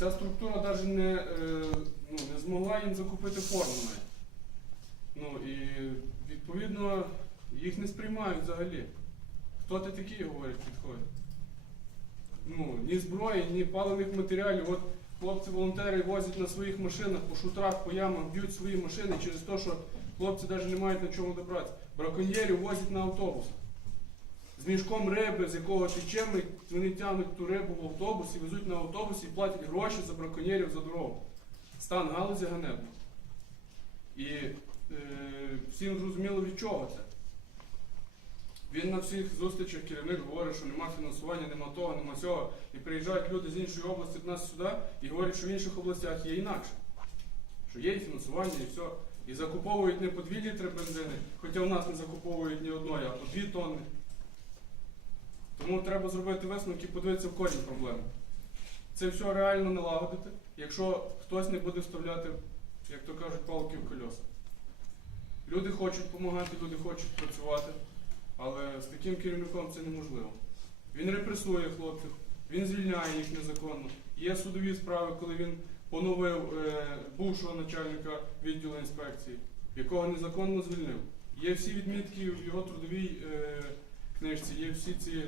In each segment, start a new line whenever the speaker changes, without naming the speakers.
ця структура навіть не, е, ну, не змогла їм закупити форму. Ну і відповідно їх не сприймають взагалі. Хто ти такий, говорять, підходить? Ну, ні зброї, ні паливних матеріалів. От хлопці-волонтери возять на своїх машинах по шутрах, по ямах, б'ють свої машини через те, що хлопці навіть не мають на чому добратися. Браконьєрів возять на автобусах. З мішком риби, з якого тече, ми- вони тягнуть ту рибу в автобус і везуть на автобус і платять гроші за браконьєрів за дорогу. Стан галузі ганебний. І е, всім зрозуміло від чого це. Він на всіх зустрічах керівник говорить, що нема фінансування, нема того, нема цього. І приїжджають люди з іншої області до нас сюди і говорять, що в інших областях є інакше. Що є і фінансування, і все. І закуповують не по 2 літри бензини, хоча в нас не закуповують ні одної, а по 2 тонни. Тому треба зробити висновки подивитися в корінь проблеми. Це все реально налагодити, якщо хтось не буде вставляти, як то кажуть, палки в кольоса. Люди хочуть допомагати, люди хочуть працювати, але з таким керівником це неможливо. Він репресує хлопців, він звільняє їх незаконно. Є судові справи, коли він поновив е, бувшого начальника відділу інспекції, якого незаконно звільнив. Є всі відмітки в його трудовій е, книжці, є всі ці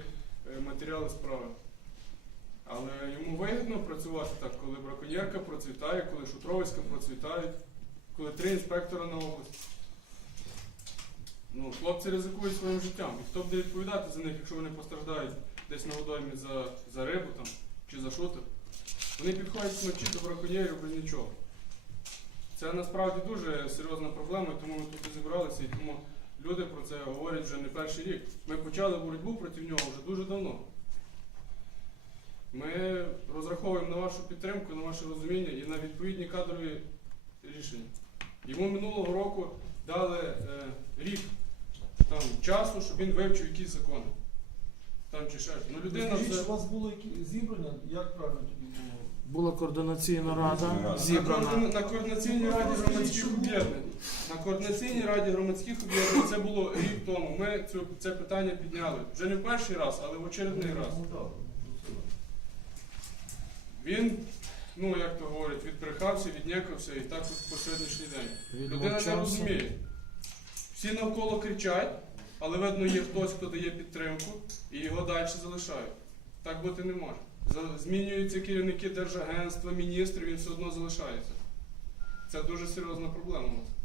матеріали справи. Але йому вигідно працювати так, коли браконьєрка процвітає, коли шутровиська процвітають, коли три інспектора на область. Ну, хлопці ризикують своїм життям. І хто буде відповідати за них, якщо вони постраждають десь на водоймі за, за рибу там, чи за шутер? Вони підходять вночі до браконьєрів без нічого. Це насправді дуже серйозна проблема, тому ми тут зібралися, і тому люди про це говорять вже не перший рік. Ми почали боротьбу проти нього вже дуже давно. Ми розраховуємо на вашу підтримку, на ваше розуміння і на відповідні кадрові рішення. Йому минулого року дали е, рік там, часу, щоб він вивчив якісь закони. Там чи ще. Ну, людина
Скажіть, що у вас було які- зібрання, як правильно тоді було?
Була координаційна рада
На,
зібрана.
на координаційній раді громадських об'єднань. На координаційній раді громадських об'єднань це було рік тому. Ми цю, це питання підняли. Вже не в перший раз, але в очередний раз. Він, ну як то говорять, відбрехався, віднякався і так от по сьогоднішній день. Людина не розуміє. Всі навколо кричать, але видно, є хтось, хто дає підтримку, і його далі залишають. Так бути не може. Змінюються керівники держагентства, міністрів, він все одно залишається. Це дуже серйозна проблема. у нас.